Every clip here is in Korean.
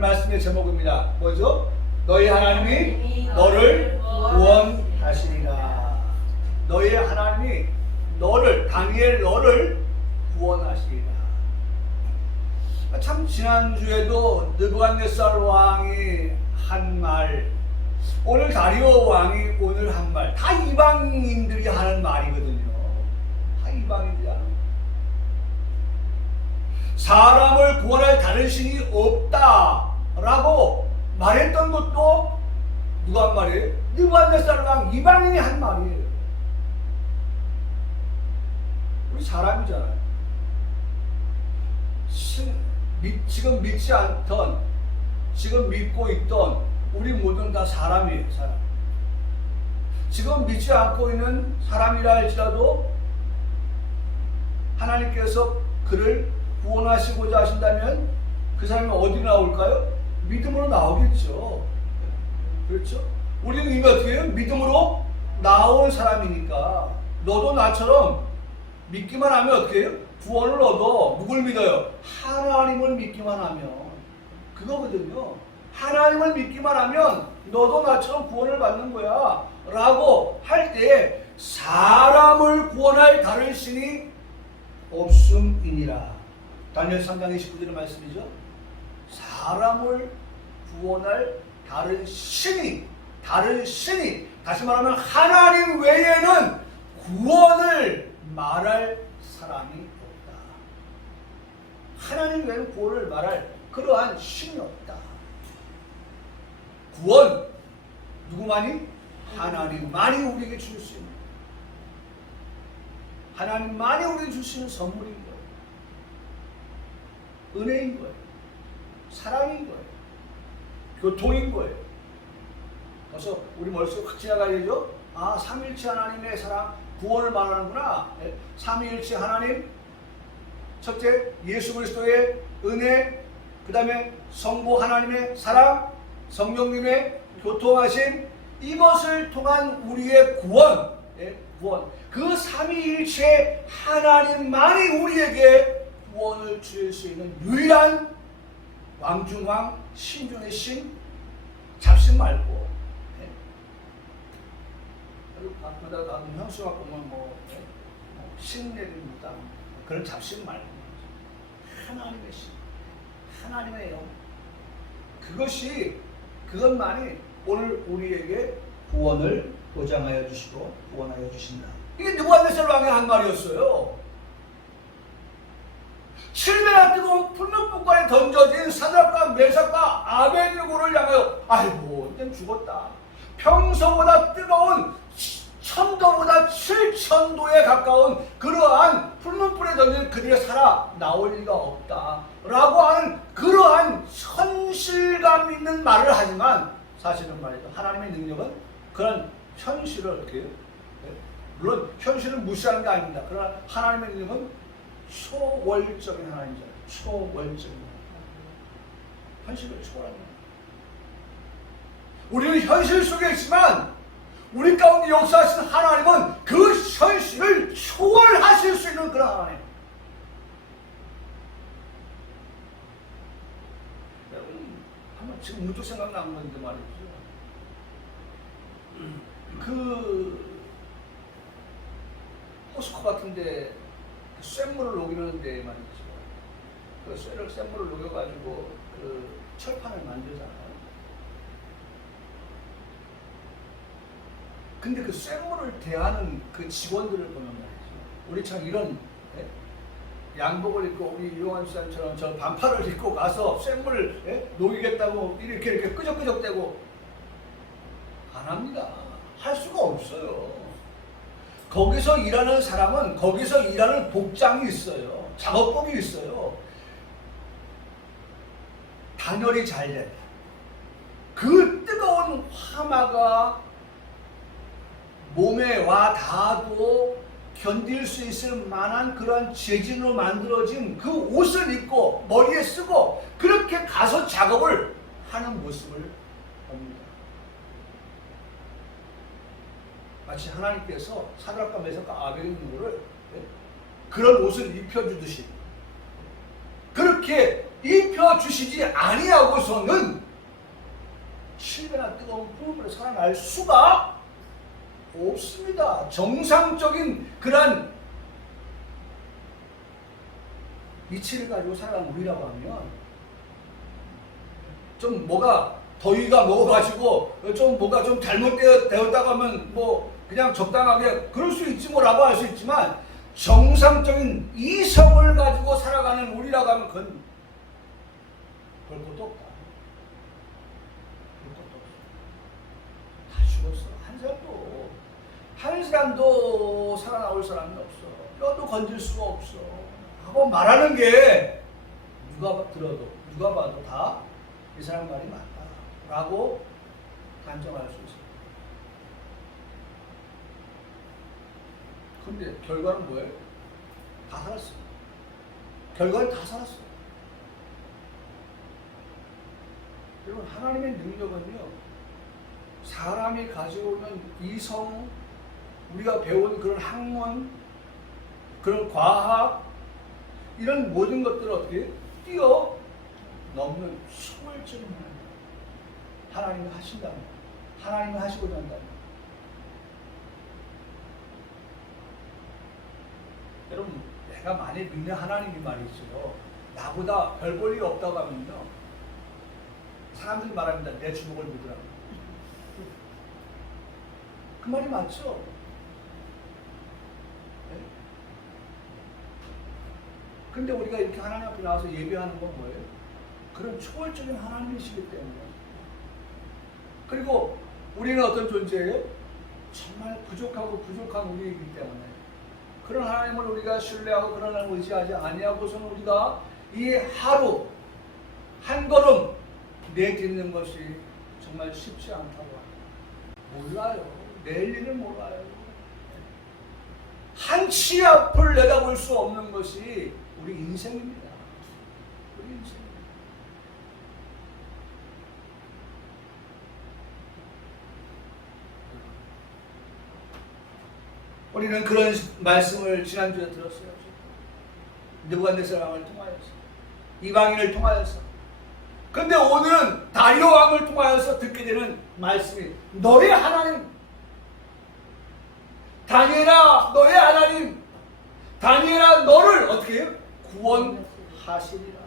말씀의 제목입니다. 뭐죠? 너희 하나님이 너를 구원하시리라. 너희 하나님이 너를, 다니엘 너를 구원하시리라. 참 지난주에도 느부갓네살 왕이 한 말, 오늘 다리오 왕이 오늘 한 말, 다 이방인들이 하는 말이거든요. 다 이방인들이 하는 말. 사람을 구원할 다른 신이 없다라고 말했던 것도 누가 한 말이에요? 느부갓네살 왕 이방인이 한 말이에요. 우리 사람이잖아요. 지금 믿지 않던, 지금 믿고 있던 우리 모두는 다 사람이에요. 사람. 지금 믿지 않고 있는 사람이라 할지라도 하나님께서 그를 구원하시고자 하신다면 그 사람이 어디 나올까요? 믿음으로 나오겠죠. 그렇죠? 우리는 이미 어떻게 해요? 믿음으로 나온 사람이니까 너도 나처럼 믿기만 하면 어떻게 해요? 구원을 얻어. 누굴 믿어요? 하나님을 믿기만 하면. 그거거든요. 하나님을 믿기만 하면 너도 나처럼 구원을 받는 거야 라고 할 때 사람을 구원할 다른 신이 없음이니라. 다니엘 3장 29절의 말씀이죠. 사람을 구원할 다른 신이, 다시 말하면 하나님 외에는 구원을 말할 사람이 없다. 하나님 외에는 구원을 말할 그러한 신이 없다. 구원, 누구만이? 하나님만이 우리에게 줄 수 있는, 하나님만이 우리에게 줄 수 있는 선물인 거예요. 은혜인 거예요. 사랑인 거예요. 교통인 거예요. 그래서 우리 머릿속에 확 지나가야죠. 아, 삼위일체 하나님의 사랑, 구원을 말하는구나. 삼위일체 하나님, 첫째 예수 그리스도의 은혜, 그 다음에 성부 하나님의 사랑, 성령님의 교통하심, 이것을 통한 우리의 구원, 구원. 그 삼위일체 하나님만이 우리에게 구원을 주실 수 있는 유일한 왕중왕, 신중의 신, 잡신 말고. 가끔마다 가끔 형수가 보면 신 내립니다. 그런 잡신 말고 하나님의 신, 하나님의 영. 그것만이 오늘 우리에게 구원을 보장하여 주시고 구원하여 주신다. 이게 느부갓네살 왕이 한 말이었어요. 7배나 뜨거운 풀무불관에 던져진 사드락과 메삭과 아벤느고를 향하여 아이고 이젠 죽었다. 평소보다 뜨거운 1000도보다 7000도에 가까운 그러한 풀문불에 던진 그들의 살아 나올 리가 없다 라고 하는 그러한 현실감 있는 말을 하지만 사실은 말이죠. 하나님의 능력은 그런 현실을 어떻게 해요? 물론 현실을 무시하는 게 아닙니다. 그러나 하나님의 능력은 초월적인 하나님이잖아요. 초월적인 하나님. 현실을 초월하는 하나님. 우리는 현실 속에 있지만 우리 가운데 역사하시는 하나님은 그 현실을 초월하실 수 있는 그런 하나님. 여러분 한번 지금 문득 생각나는 건데 말이죠. 포스코 같은데 쇳물을 녹이는데 말이죠. 그 쇳물을 녹여가지고 그 철판을 만들잖아요. 근데 그 쇳물을 대하는 그 직원들을 보면 말이죠. 우리 참 이런 양복을 입고 우리 이용환 수사님처럼 저 반팔을 입고 가서 쇳물을 녹이겠다고 이렇게 끄적끄적대고 안 합니다. 할 수가 없어요. 거기서 일하는 사람은 거기서 일하는 복장이 있어요. 작업복이 있어요. 단열이 잘 돼. 그 뜨거운 화마가 몸에 와 닿아도 견딜 수 있을 만한 그러한 재질로 만들어진 그 옷을 입고 머리에 쓰고 그렇게 가서 작업을 하는 모습을 봅니다. 마치 하나님께서 사드락과 메삭과 아벨느고를 그런 옷을 입혀주듯이 그렇게 입혀 주시지 아니하고서는 7배나 뜨거운 불물에 살아날 수가 없습니다. 정상적인 그런 이치를 가지고 살아가는 우리라고 하면 좀 뭐가 더위가 먹어가지고 좀 뭐가 좀 잘못되었다고 하면 뭐 그냥 적당하게 그럴 수 있지 뭐라고 할 수 있지만 정상적인 이성을 가지고 살아가는 우리라고 하면 그건 별 것도 없다. 별 것도 없어. 다 죽었어. 한 사람도 살아나올 사람이 없어. 뼈도 건질 수가 없어. 하고 말하는 게 누가 들어도 누가 봐도 다 이 사람 말이 맞다 라고 단정할 수 있어요. 근데 결과는 뭐예요? 다 살았어. 결과는 다 살았어. 여러분, 하나님의 능력은요, 사람이 가지고 있는 이성, 우리가 배운 그런 학문, 그런 과학, 이런 모든 것들을 어떻게 뛰어넘는 초월적인 하나님이 하신다면, 하나님이 하시고자 한다면. 여러분, 내가 많이 믿는 하나님이 말이죠. 나보다 별 볼 일 없다고 하면요, 사람들이 말합니다. 내 주먹을 믿으라고. 그 말이 맞죠? 네? 근데 우리가 이렇게 하나님 앞에 나와서 예배하는 건 뭐예요? 그런 초월적인 하나님이시기 때문에. 그리고 우리는 어떤 존재예요? 정말 부족하고 부족한 우리이기 때문에 그런 하나님을 우리가 신뢰하고 그런 하나님을 의지하지 아니하고서는 우리가 이 하루 한 걸음 내딛는 것이 정말 쉽지 않다고 합니다. 몰라요. 내일 일을 몰라요. 한치 앞을 내다볼 수 없는 것이 우리 인생입니다. 우리 인생. 우리는 그런 말씀을 지난주에 들었어요. 느부갓네살 왕을 통하여서, 이방인을 통하여서. 근데 오늘은 다리오 왕을 통하여서 듣게 되는 말씀이, 너의 하나님, 다니엘아, 너의 하나님, 다니엘아, 너를 어떻게 해요? 구원하시리라.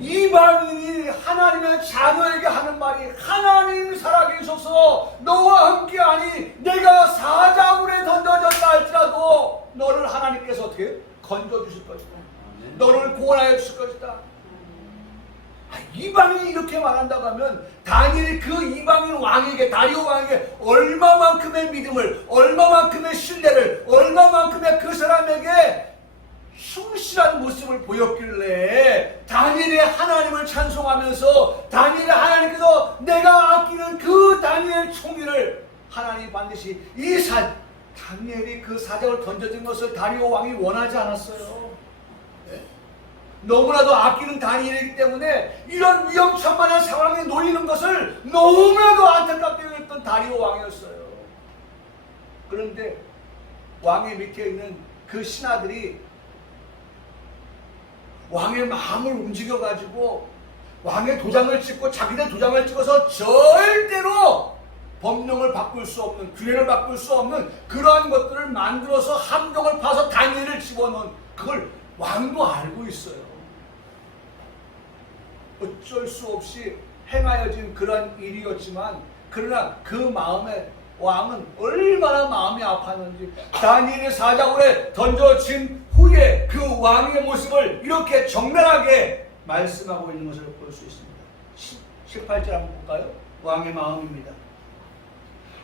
이방인이 하나님의 자녀에게 하는 말이, 하나님 살아계셔서 너와 함께하니 내가 사자굴에 던져졌다 할지라도 너를 하나님께서 어떻게 건져주실 것이다. 너를 구원하여 주실 것이다. 이방인이 이렇게 말한다고 하면 다니엘이 그 이방인 왕에게, 다리오 왕에게 얼마만큼의 믿음을, 얼마만큼의 신뢰를, 얼마만큼의 그 사람에게 충실한 모습을 보였길래 다니엘의 하나님을 찬송하면서 다니엘의 하나님께서 내가 아끼는 그 다니엘 총리를 하나님이 반드시 다니엘이 그 사자를 던져진 것을 다리오 왕이 원하지 않았어요. 너무나도 아끼는 다니엘이기 때문에 이런 위험천만한 상황에 놓이는 것을 너무나도 안타깝게 여겼던 다리오 왕이었어요. 그런데 왕의 밑에 있는 그 신하들이 왕의 마음을 움직여가지고 왕의 도장을 찍고 자기들 도장을 찍어서 절대로 법령을 바꿀 수 없는, 규례를 바꿀 수 없는 그러한 것들을 만들어서 함정을 파서 다니엘을 집어넣은, 그걸 왕도 알고 있어요. 어쩔 수 없이 행하여진 그런 일이었지만, 그러나 그 마음에 왕은 얼마나 마음이 아팠는지, 다니엘의 사자굴에 던져진 후에 그 왕의 모습을 이렇게 적나라하게 말씀하고 있는 것을 볼 수 있습니다. 18절 한번 볼까요? 왕의 마음입니다.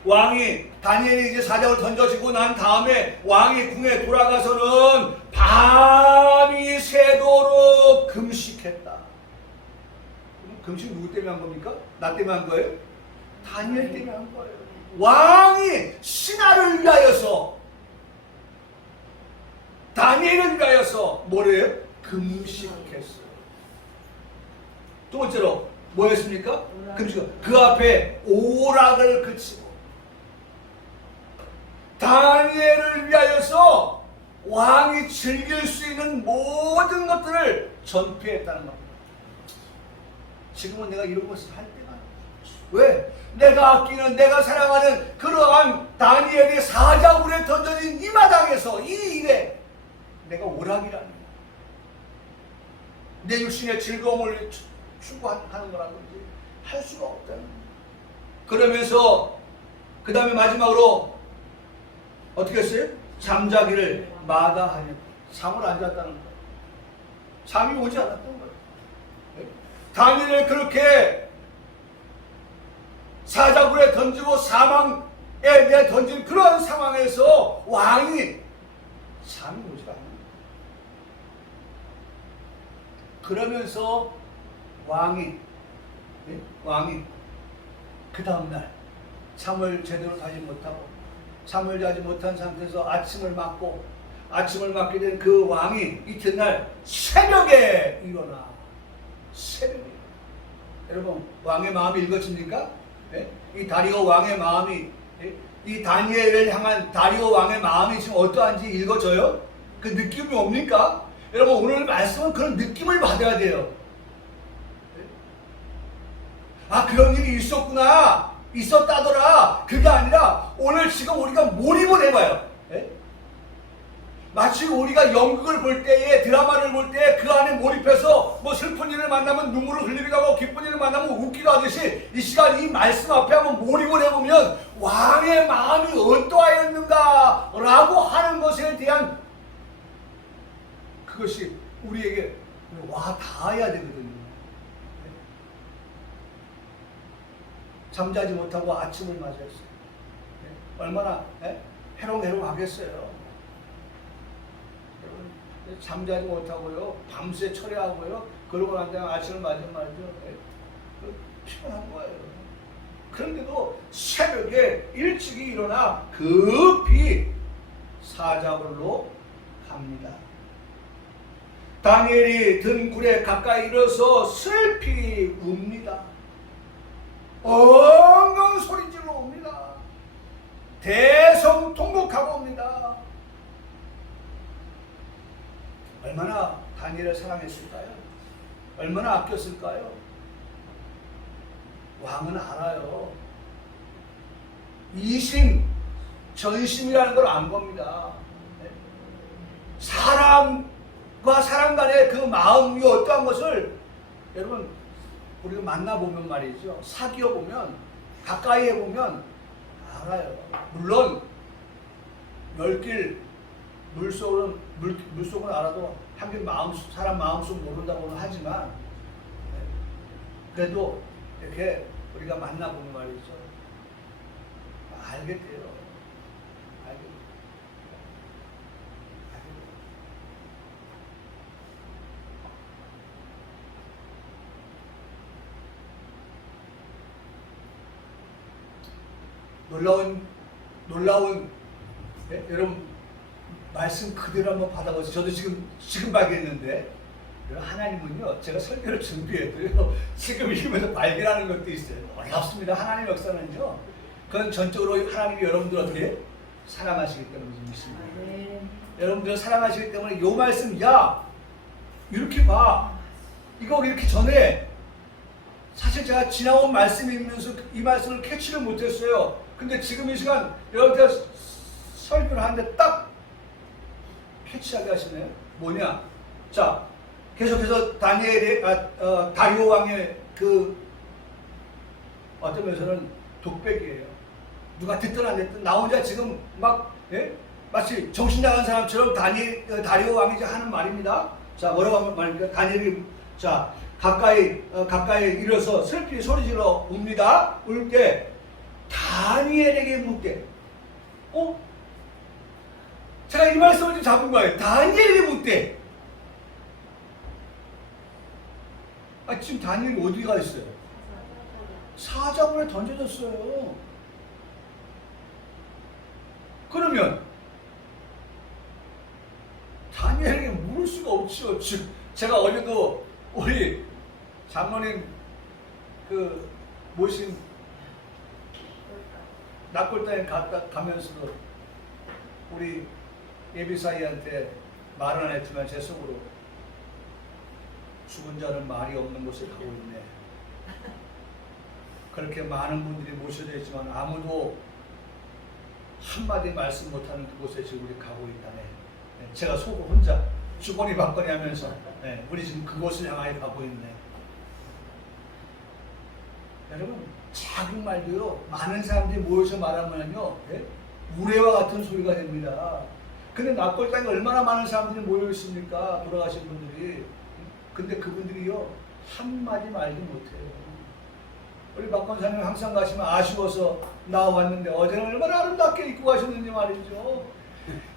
왕이, 다니엘이 이제 사자굴 던져지고 난 다음에 왕이 궁에 돌아가서는 밤이 새도록 금식했다. 금식 누구 때문에 한 겁니까? 나 때문에 한 거예요? 다니엘 때문에 한 거예요. 왕이 신하를 위하여서, 다니엘을 위하여서 뭐래요? 금식했어요. 두 번째로 뭐였습니까? 금식. 그 앞에 오락을 그치고 다니엘을 위하여서 왕이 즐길 수 있는 모든 것들을 전폐했다는 겁니다. 지금은 내가 이런 것을 할 때가 아니에요. 왜? 내가 아끼는, 내가 사랑하는 그러한 다니엘이 사자굴에 던져진 이 마당에서 이 일에 내가 오락이라는 거야. 내 육신의 즐거움을 추구하는 거라든지 할 수가 없다는 거야. 그러면서 그 다음에 마지막으로 어떻게 했어요? 잠자기를 마다하냐. 잠을 안 잤다는 거야. 잠이 오지 않았던 거예요. 다니엘을 그렇게 사자굴에 던지고 사망에 내던진 그런 상황에서 왕이 잠이 오지 않는 거예요. 그러면서 왕이 그 다음날 잠을 제대로 자지 못하고 잠을 자지 못한 상태에서 아침을 맞게 된 그 왕이 이튿날 새벽에 일어나. 새벽에. 여러분, 왕의 마음이 읽어집니까? 네? 이 다리오 왕의 마음이, 네? 이 다니엘을 향한 다리오 왕의 마음이 지금 어떠한지 읽어져요? 그 느낌이 옵니까? 여러분, 오늘 말씀은 그런 느낌을 받아야 돼요. 네? 아, 그런 일이 있었구나, 있었다더라. 그게 아니라 오늘 지금 우리가 몰입을 해봐요. 네? 마치 우리가 연극을 볼 때에, 드라마를 볼 때 그 안에 몰입해서 뭐 슬픈 일을 만나면 눈물을 흘리기도 하고 기쁜 일을 만나면 웃기도 하듯이 이 시간 이 말씀 앞에 한번 몰입을 해보면 왕의 마음이 어떠하였는가 라고 하는 것에 대한 그것이 우리에게 와 닿아야 되거든요. 잠자지 못하고 아침을 맞이했어요. 얼마나 해롱해롱하겠어요. 잠자지 못하고요, 밤새 철야하고요, 그러고 난 다음에 아침을 맞으면 말이죠. 피곤한 거예요. 그런데도 새벽에 일찍이 일어나 급히 사자굴로 갑니다. 다니엘이 든 굴에 가까이 이르러서 슬피 웁니다. 엉엉 소리질러 옵니다. 대성통곡하고 옵니다. 얼마나 다니엘을 사랑했을까요? 얼마나 아꼈을까요? 왕은 알아요. 이심, 전심이라는 걸 안 겁니다. 사람과 사람 간의 그 마음이 어떠한 것을 여러분 우리가 만나보면 말이죠. 사귀어보면, 가까이 해보면 알아요. 물론 열길 물속은 알아도 한길 사람 마음속 모른다고는 하지만 그래도 이렇게 우리가 만나보면 말이죠. 알게 돼요. 알게 돼요. 놀라운 여러분 말씀 그대로 한번 받아보세요. 저도 지금 발견했는데 하나님은요, 제가 설교를 준비해도요, 지금 읽으면서 발견하는 것도 있어요. 놀랍습니다. 하나님 역사는요, 그건 전적으로 하나님이 여러분들 어떻게 사랑하시기 때문에 믿습니다. 여러분들 사랑하시기 때문에 이 말씀, 야, 이렇게 봐. 이거 이렇게 전에 사실 제가 지나온 말씀이면서 이 말씀을 캐치를 못했어요. 근데 지금 이 시간 여러분들 설교를 하는데 딱 캐치하게 하시네요. 뭐냐? 자, 계속해서 다니엘의 다리오 왕의 그 어떤 면에서는 독백이에요. 누가 듣든 안 듣든 나 혼자 지금 막 마치 정신 나간 사람처럼 다리오 왕이 이제 하는 말입니다. 자, 뭐라고 하면 말입니까? 다니엘이 자 가까이 이르러서 슬피 소리질러 웁니다. 울 때 다니엘에게 묻되, 제가 이 말씀을 좀 잡은 거예요. 다니엘에게 묻되, 지금 다니엘이 어디가 있어요? 사자굴에 던져졌어요. 그러면 다니엘에게 물을 수가 없죠. 제가 어제도 우리 장로님 그 모신 낙골당에 가면서도 우리 에비사이한테 말은 안 했지만 제 속으로 죽은 자는 말이 없는 곳에 가고 있네. 그렇게 많은 분들이 모셔져 있지만 아무도 한마디 말씀 못하는 그곳에 지금 우리 가고 있다네. 제가 속으로 혼자 주거니 받거니 하면서 우리 지금 그곳을 향하여 가고 있네. 여러분, 작은 말도요, 많은 사람들이 모여서 말하면요, 우레와 같은 소리가 됩니다. 근데 납골당에 얼마나 많은 사람들이 모여 있습니까? 돌아가신 분들이. 근데 그분들이요, 한마디 말도 못해요. 우리 박 권사님 항상 가시면 아쉬워서 나와봤는데 어제는 얼마나 아름답게 입고 가셨는지 말이죠.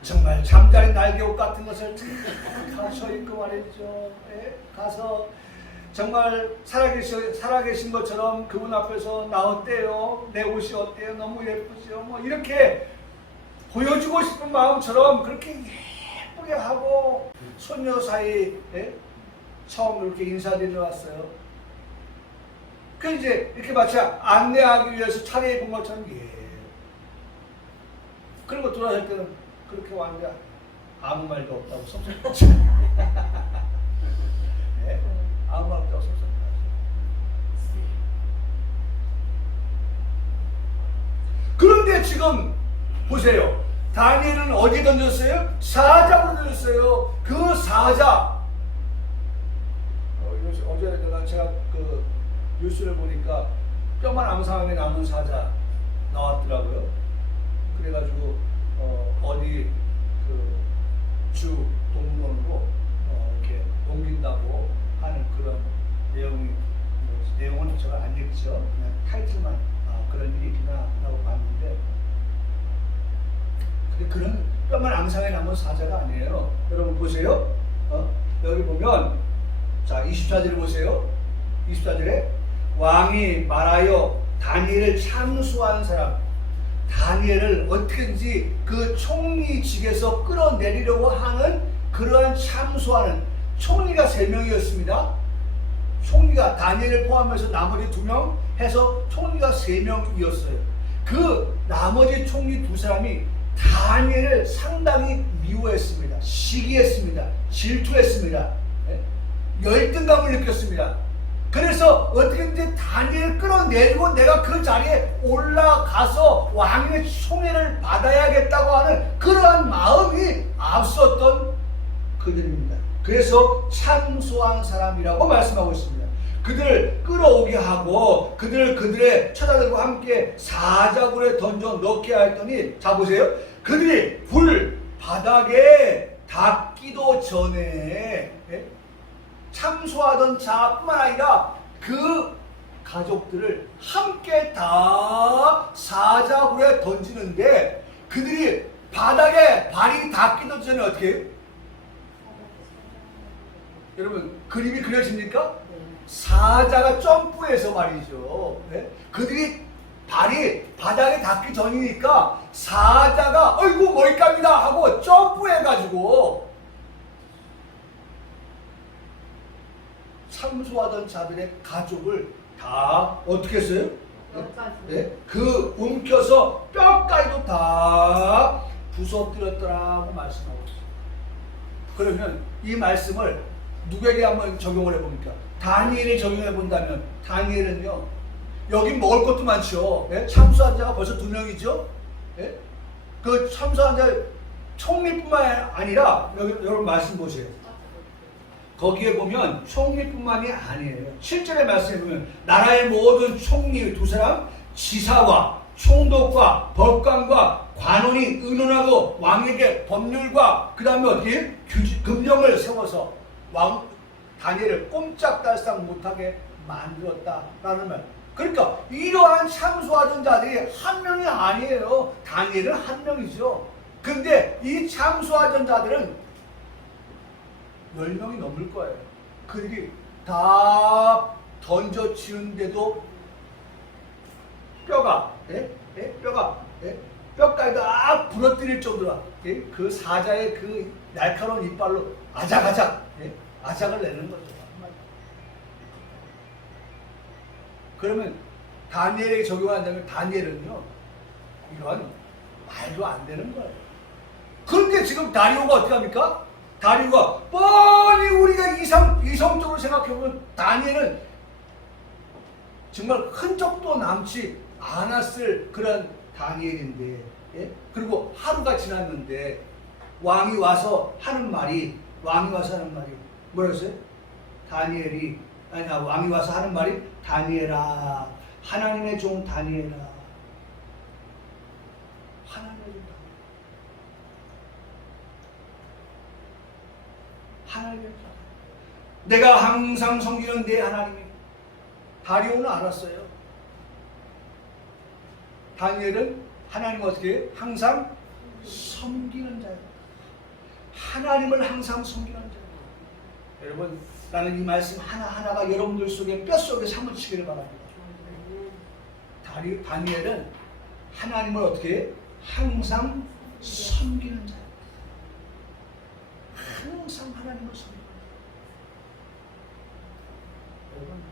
정말 잠자리 날개옷 같은 것을 가서 입고 말이죠. 가서 정말 살아계신 것처럼 그분 앞에서 나 어때요? 내 옷이 어때요? 너무 예쁘죠? 뭐 이렇게 보여주고 싶은 마음처럼 그렇게 예쁘게 하고 손녀 사이 처음 이렇게 인사드리러 왔어요. 그 이제 이렇게 마치 안내하기 위해서 차려입은 것처럼 그리고 돌아갈 때는 그렇게 왔는데 아무 말도 없다고 섭섭하죠. 아무 말도 없다고 섭섭하죠. 그런데 지금 보세요. 다니엘은 어디 던졌어요? 사자로 던졌어요. 그 사자. 어제 제가 그 뉴스를 보니까 뼈만 앙상하게 남은 사자 나왔더라고요. 그래가지고 어디 그 주 동물원으로 이렇게 옮긴다고 하는 그런 내용은 제가 안 읽죠. 그냥 타이틀만 그런 일이 있구나 라고 봤는데, 근데 그런 뼈만 앙상하게 남은 사자가 아니에요. 여러분 보세요. 여기 보면 자 24절을 보세요. 24절에 왕이 말하여 다니엘을 참수한 사람, 다니엘을 어떻게든지 그 총리직에서 끌어내리려고 하는 그러한 참수하는 총리가 3명이었습니다. 총리가 다니엘을 포함해서 나머지 2명 해서 총리가 3명이었어요. 그 나머지 총리 2사람이 다니엘을 상당히 미워했습니다. 시기했습니다. 질투했습니다. 열등감을 느꼈습니다. 그래서 어떻게든지 다니엘을 끌어내리고 내가 그 자리에 올라가서 왕의 총애를 받아야겠다고 하는 그러한 마음이 앞섰던 그들입니다. 그래서 참소한 사람이라고 말씀하고 있습니다. 그들을 끌어오게 하고 그들의 처자들과 함께 사자굴에 던져 넣게 했더니, 자 보세요. 그들이 불 바닥에 닿기도 전에 참소하던 자뿐만 아니라 그 가족들을 함께 다 사자굴에 던지는데, 그들이 바닥에 발이 닿기도 전에 어떻게 해요? 여러분 그림이 그려집니까? 사자가 점프해서 말이죠. 그들이 발이 바닥에 닿기 전이니까 사자가 어이구 머리감이다 하고 점프해가지고 참소하던 자들의 가족을 다 어떻게 했어요? 그 움켜서 뼈까지도 다 부서뜨렸더라고 말씀하고 있어요. 그러면 이 말씀을 누구에게 한번 적용을 해봅니까? 다니엘에 적용해 본다면, 다니엘은요, 여기 먹을 것도 많죠. 참수한 자가 벌써 2명이죠. 그 참수한 자 총리뿐만 아니라 여러분 말씀 보세요. 거기에 보면 총리뿐만이 아니에요. 실제로 말씀해 보면 나라의 모든 총리 2사람, 지사와 총독과 법관과 관원이 의논하고 왕에게 법률과 그 다음에 어떻게 금령을 세워서 왕 다니엘을 꼼짝달싹 못하게 만들었다라는 말. 그러니까 이러한 참소하던 자들이 한 명이 아니에요. 다니엘은 한 명이죠. 근데 이 참소하던 자들은 10명이 넘을 거예요. 그들이 다 던져치운데도 뼈까지 다 부러뜨릴 정도로 그 사자의 그 날카로운 이빨로 아작을 내는 거죠. 그러면 다니엘에게 적용한다면 다니엘은요, 이런 말도 안 되는 거예요. 그런데 근데 지금 다리오가 어떻게 합니까? 다리오가 뻔히 우리가 이성적으로 생각해보면 다니엘은 정말 흔적도 남지 않았을 그런 다니엘인데, 예? 그리고 하루가 지났는데 왕이 와서 하는 말이 뭐라고 했어요? 왕이 와서 하는 말이 다니엘아, 하나님의 종 다니엘아, 하나님의 종 하나님의 종, 내가 항상 섬기는 내 하나님이. 다리오는 알았어요. 다니엘은 하나님을 어떻게 해요? 항상 섬기는 자예요. 하나님을 항상 섬기는 자예요. 여러분, 나는 이 말씀 하나하나가 여러분들 속에 뼛속에 사무치기를 바랍니다. 다니엘은 하나님을 어떻게 해요? 항상 섬기는 자예요. 항상 하나님을 섬기는 자예요. 여러분,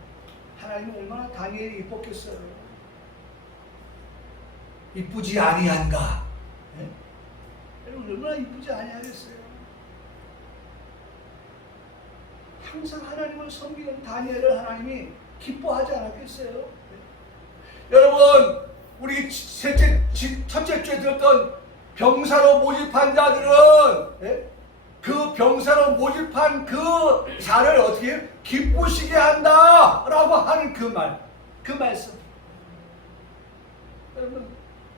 하나님은 얼마나 다니엘이 이뻤겠어요. 이쁘지 아니한가? 네? 여러분, 얼마나 이쁘지 아니하겠어요. 항상 하나님을 섬기는 다니엘을 하나님이 기뻐하지 않았겠어요. 네? 여러분, 우리 첫째 주에 들었던 병사로 모집한 자들은, 네? 그 병사로 모집한 그 자를 어떻게 기쁘시게 한다라고 하는 그 말씀. 여러분,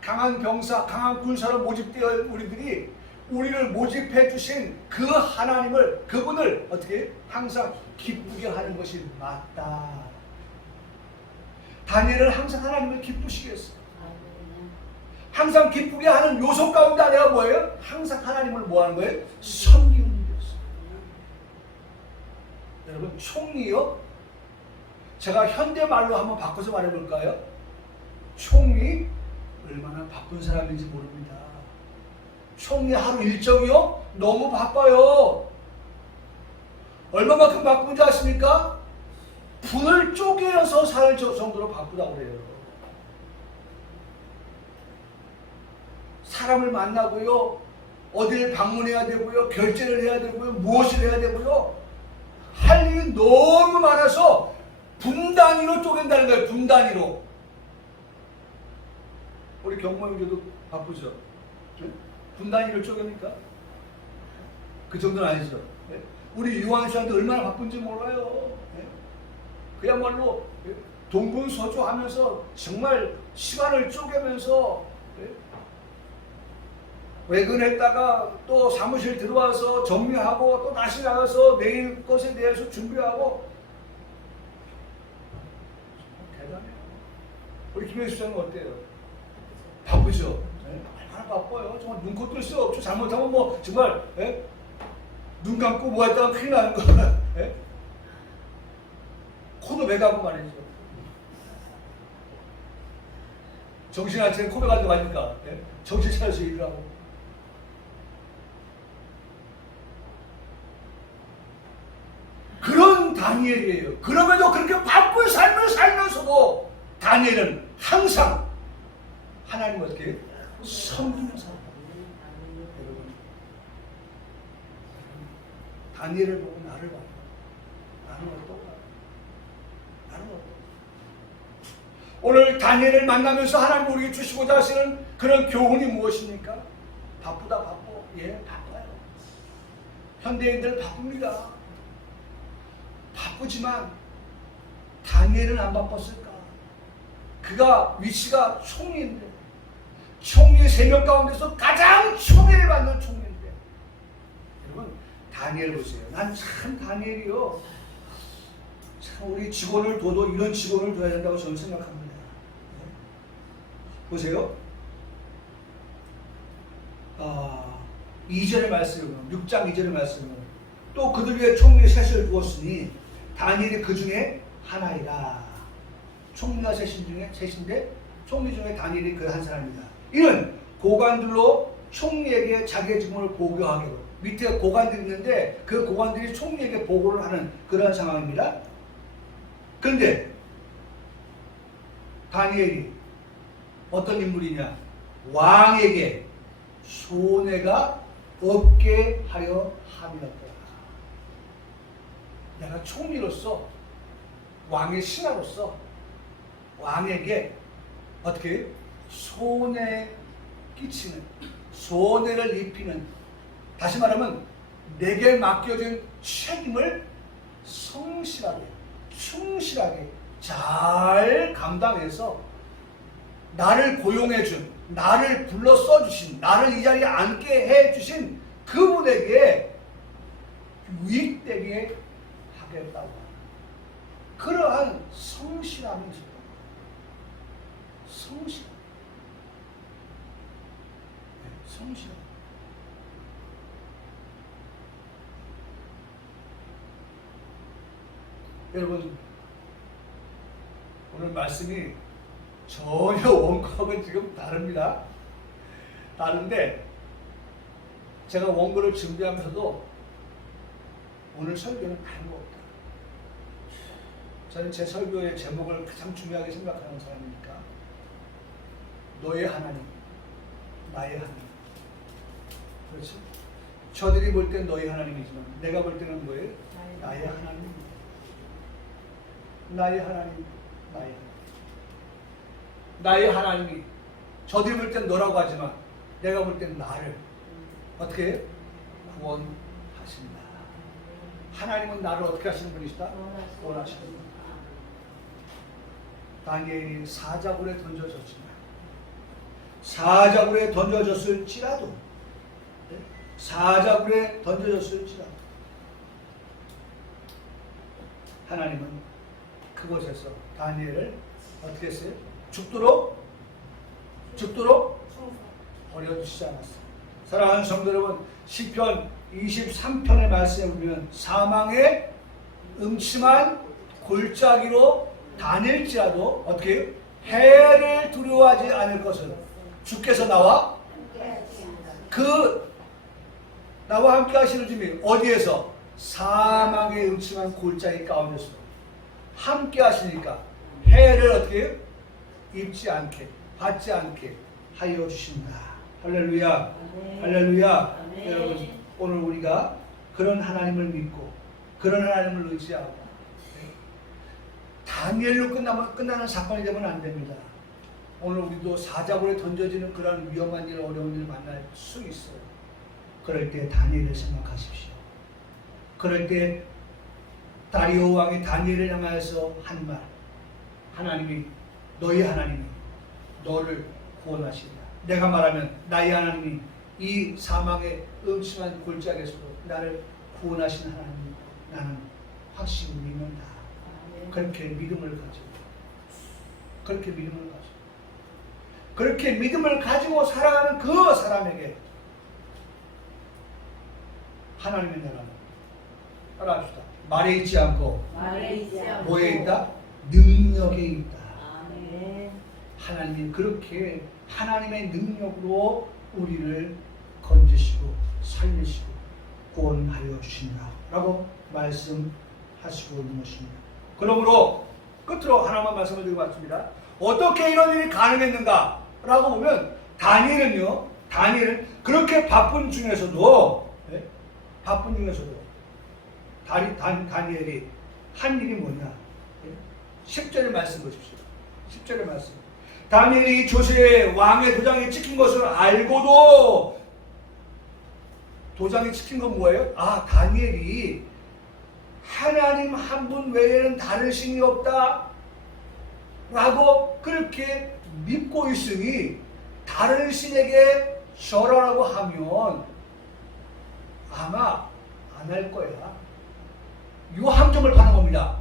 강한 병사, 강한 군사로 모집되어 우리들이 우리를 모집해 주신 그 하나님을, 그분을 어떻게 항상 기쁘게 하는 것이 맞다. 다니엘은 항상 하나님을 기쁘시게 했어요. 항상 기쁘게 하는 요소 가운데 하나가 뭐예요? 항상 하나님을 뭐 하는 거예요? 섬기는 것이었어요. 여러분, 총리요? 제가 현대말로 한번 바꿔서 말해볼까요? 총리 얼마나 바쁜 사람인지 모릅니다. 총리 하루 일정이요? 너무 바빠요. 얼마만큼 바쁜지 아십니까? 분을 쪼개서 살 정도로 바쁘다고 그래요. 사람을 만나고요, 어디를 방문해야 되고요, 결제를 해야 되고요, 무엇을 해야 되고요, 할 일이 너무 많아서 분 단위로 쪼갠다는 거예요. 분 단위로. 우리 경모형제도 바쁘죠? 분 단위로 쪼갭니까? 그 정도는 아니죠. 우리 유한 씨한테 얼마나 바쁜지 몰라요. 그야말로 동분서주하면서 정말 시간을 쪼개면서 외근했다가 또 사무실 들어와서 정리하고 또 다시 나가서 내일 것에 대해서 준비하고. 대단해요. 우리 김혜수 장은 어때요? 바쁘죠? 얼마나 바빠요. 정말 눈코 뜰 수 없죠. 잘못하면 뭐 정말 눈 감고 뭐 했다가 큰일 나는 거. 코도 매가고 말이죠. 정신 안 차리고 코도 가지고 가니까 정신 차려서 일을 하고. 그런 다니엘이에요. 그럼에도 그렇게 바쁜 삶을 살면서도 다니엘은 항상 하나님을 어떻게 섬기는 사람. 여러분, 다니엘을 보고 나를 봐요. 나는 어떤가? 나는 어떤가? 오늘 다니엘을 만나면서 하나님 우리에게 주시고자 하시는 그런 교훈이 무엇입니까? 바쁘다 바빠. 예, 바빠요. 현대인들 바쁩니다. 바쁘지만 다니엘은 안 바빴을까? 그가 위치가 총리인데, 총리 3명 가운데서 가장 총애를 받는 총리인데, 여러분 다니엘 보세요. 난 참 다니엘이요, 참 우리 직원을 둬도 이런 직원을 둬야 된다고 저는 생각합니다. 보세요. 2절의 말씀을, 6장 2절의 말씀을, 또 그들 위에 총리 셋을 두었으니 다니엘이 그 중에 하나이다. 총리가 셋인데 총리 중에 다니엘이 그 한 사람이다. 이는 고관들로 총리에게 자기의 직무를 보고하기로. 밑에 고관들이 있는데 그 고관들이 총리에게 보고를 하는 그런 상황입니다. 그런데 다니엘이 어떤 인물이냐? 왕에게 손해가 없게 하여 함이었더라. 내가 총리로서 왕의 신하로서 왕에게 어떻게 손해 끼치는 손해를 입히는 다시 말하면 내게 맡겨진 책임을 성실하게 충실하게 잘 감당해서 나를 고용해준 나를 불러 써주신 나를 이 자리에 앉게 해주신 그분에게 유익되게 하겠다고 그러한 성실함이 있어요. 성실. 성실. 여러분 오늘 말씀이 전혀 원고하고는 지금 다릅니다. 다른데 제가 원고를 준비하면서도 오늘 설교는 다른 거 없다. 저는 제 설교의 제목을 가장 중요하게 생각하는 사람이니까 너의 하나님, 나의 하나님. 그렇죠? 저들이 볼 땐 너의 하나님이지만 내가 볼 때는 뭐예요? 나의 하나님. 나의 하나님, 나의 하나님. 나의 하나님이 저들이 볼 땐 너라고 하지만 내가 볼 땐 나를 어떻게 해요? 구원하신다. 하나님은 나를 어떻게 하시는 분이시다? 구원하시는 분. 다니엘이 사자굴에 던져졌지만 사자굴에 던져졌을지라도 사자굴에 던져졌을지라도 하나님은 그곳에서 다니엘을 어떻게 했어요? 죽도록 버려두시지 않았어요. 사랑하는 성도 여러분, 시편 23편의 말씀에 보면 사망의 음침한 골짜기로 다닐지라도 어떻게 해요? 해를 두려워하지 않을 것은 주께서 나와 함께 하시는 주님 어디에서? 사망의 음침한 골짜기 가운데서 함께 하시니까 해를 어떻게 해요? 입지 않게 받지 않게 하여 주신다. 할렐루야. 할렐루야. 여러분 오늘 우리가 그런 하나님을 믿고 그런 하나님을 의지하고 다니엘로 끝나는 사건이 되면 안 됩니다. 오늘 우리도 사자굴에 던져지는 그런 위험한 일, 어려운 일을 만날 수 있어요. 그럴 때 다니엘을 생각하십시오. 그럴 때 다리오 왕이 다니엘을 향하여서 한 말, 하나님이 너희 하나님이 너를 구원하시리라. 내가 말하면 나의 하나님이 이 사망의 음침한 골짜기에서도 나를 구원하신 하나님 나는 확신을 믿는다. 그렇게 믿음을 가지고 그렇게 믿음을 가지고 살아가는 그 사람에게 하나님의 나라는 따라합시다. 말에 있지 않고 뭐에 있다? 능력에 있다. 아멘. 하나님이 그렇게 하나님의 능력으로 우리를 건지시고 살리시고 구원하여 주신다라고 말씀하시고 있는 것입니다. 그러므로 끝으로 하나만 말씀을 드리고 왔습니다. 어떻게 이런 일이 가능했는가? 라고 보면 다니엘은 그렇게 바쁜 중에서도 다니엘이 한 일이 뭐냐? 10절의 말씀 보십시오. 10절의 말씀. 다니엘이 조세의 왕의 도장에 찍힌 것을 알고도 도장에 찍힌 건 뭐예요? 다니엘이 하나님 한 분 외에는 다른 신이 없다 라고 그렇게 믿고 있으니 다른 신에게 절하라고 하면 아마 안 할 거야. 이 함정을 파는 겁니다.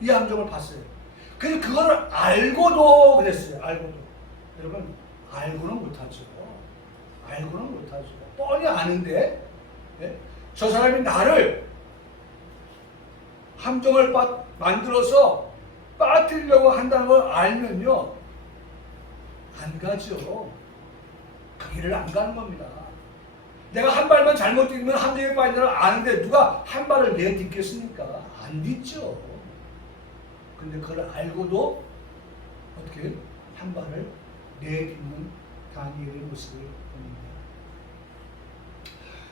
이 함정을 봤어요. 그래서 그걸 알고도 그랬어요. 알고도. 여러분 알고는 못하죠. 뻔히 아는데 저 사람이 나를 함정을 만들어서 빠뜨리려고 한다는 걸 알면요 안 가죠. 그 길을 안 가는 겁니다. 내가 한 발만 잘못 뛰면 함정에 빠진다는 걸 아는데 누가 한 발을 내딛겠습니까? 안 딛죠. 근데 그걸 알고도 어떻게 한 발을 내딛는 다니엘의 모습을 봅니다.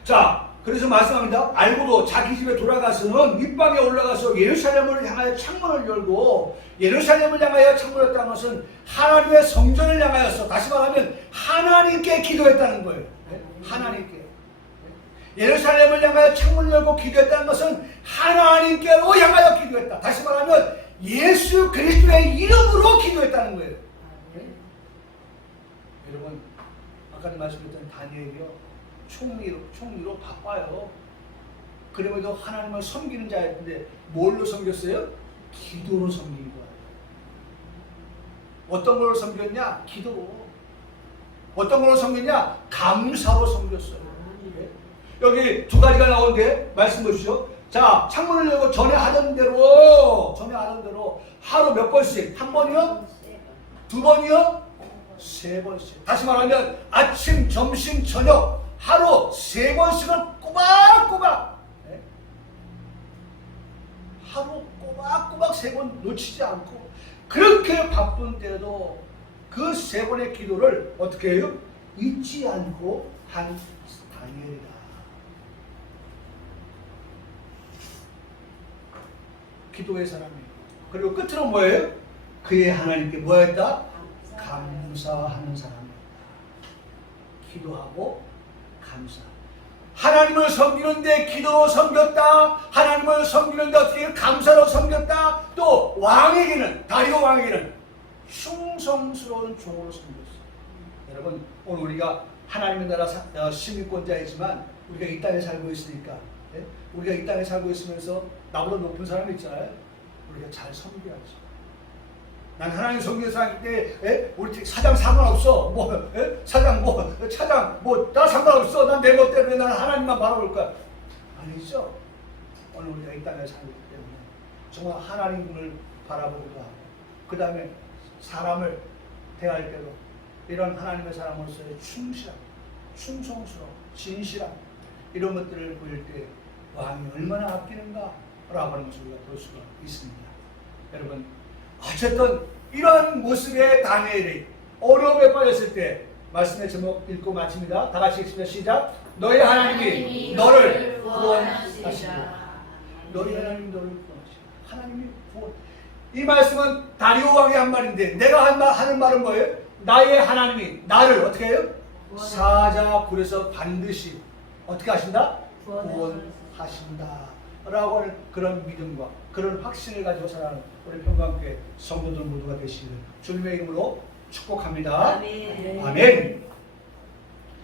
자, 그래서 말씀합니다. 알고도 자기 집에 돌아가서는 윗방에 올라가서 예루살렘을 향하여 창문을 열고, 예루살렘을 향하여 창문을 열었다는 것은 하나님의 성전을 향하여서, 다시 말하면 하나님께 기도했다는 거예요. 네? 하나님께. 예루살렘을 향하여 창문을 열고 기도했다는 것은 하나님께로 향하여 기도했다. 다시 말하면 예수 그리스도의 이름으로 기도했다는 거예요. 네? 여러분, 아까도 말씀드렸던 다니엘이요, 총리로 바빠요. 그럼에도 하나님을 섬기는 자였는데 뭘로 섬겼어요? 기도로 섬긴 거예요. 어떤 걸로 섬겼냐? 기도로. 어떤 걸로 섬겼냐? 감사로 섬겼어요. 여기 두 가지가 나오는데 말씀 보시죠. 자, 창문을 열고 전에 하던 대로 하루 몇 번씩? 한 번이요? 두 번이요? 세 번씩. 다시 말하면 아침, 점심, 저녁 하루 세 번씩은 꼬박꼬박, 네? 하루 꼬박꼬박 세 번 놓치지 않고, 그렇게 바쁜 때에도 그 세 번의 기도를 어떻게 해요? 잊지 않고 한 다니엘이다. 기도의 사람이에요. 그리고 끝으로 뭐예요? 그의 하나님께 뭐였다? 감사하는 사람이었다. 기도하고 감사. 하나님을 섬기는데 기도로 섬겼다. 하나님을 섬기는데 어떻게 감사로 섬겼다. 또 왕에게는, 다리오 왕에게는 충성스러운 종으로 섬겼어요. 여러분, 오늘 우리가 하나님의 나라 시민권자이지만 우리가 이 땅에 살고 있으니까, 예? 우리가 이 땅에 살고 있으면서 나보다 높은 사람이 있잖아요. 우리가 잘 섬겨야지. 난 하나님 섬기는 사람 때, 우리 사장 상관없어. 사장 차장 나 상관없어. 난 내 멋대로 난 하나님만 바라볼 거야. 아니죠. 오늘 우리가 이 땅에 살기 때문에 정말 하나님을 바라보기도 하고, 그 다음에 사람을 대할 때도 이런 하나님의 사람으로서의 충실함, 충성스러움, 진실함, 이런 것들을 보일 때 왕이 얼마나 아끼는가 라고 하는 것을 우리가 볼 수가 있습니다. 여러분, 어쨌든 이러한 모습의 다니엘이 어려움에 빠졌을 때 말씀의 제목 읽고 마칩니다. 다 같이 읽습니다. 시작. 너희 하나님이 너를 구원하시리라. 너희 하나님이 너를 구원하시리라. 하나님이 구원. 이 말씀은 다리오 왕이 한 말인데, 내가 하는 말은 뭐예요? 나의 하나님이 나를 어떻게 해요? 사자굴에서 반드시 어떻게 하신다? 구원하신다 라고 하는 그런 믿음과 그런 확신을 가지고 살아가는 우리 평강교회 성도들 모두가 되시기를 주님의 이름으로 축복합니다. 아멘. 아멘.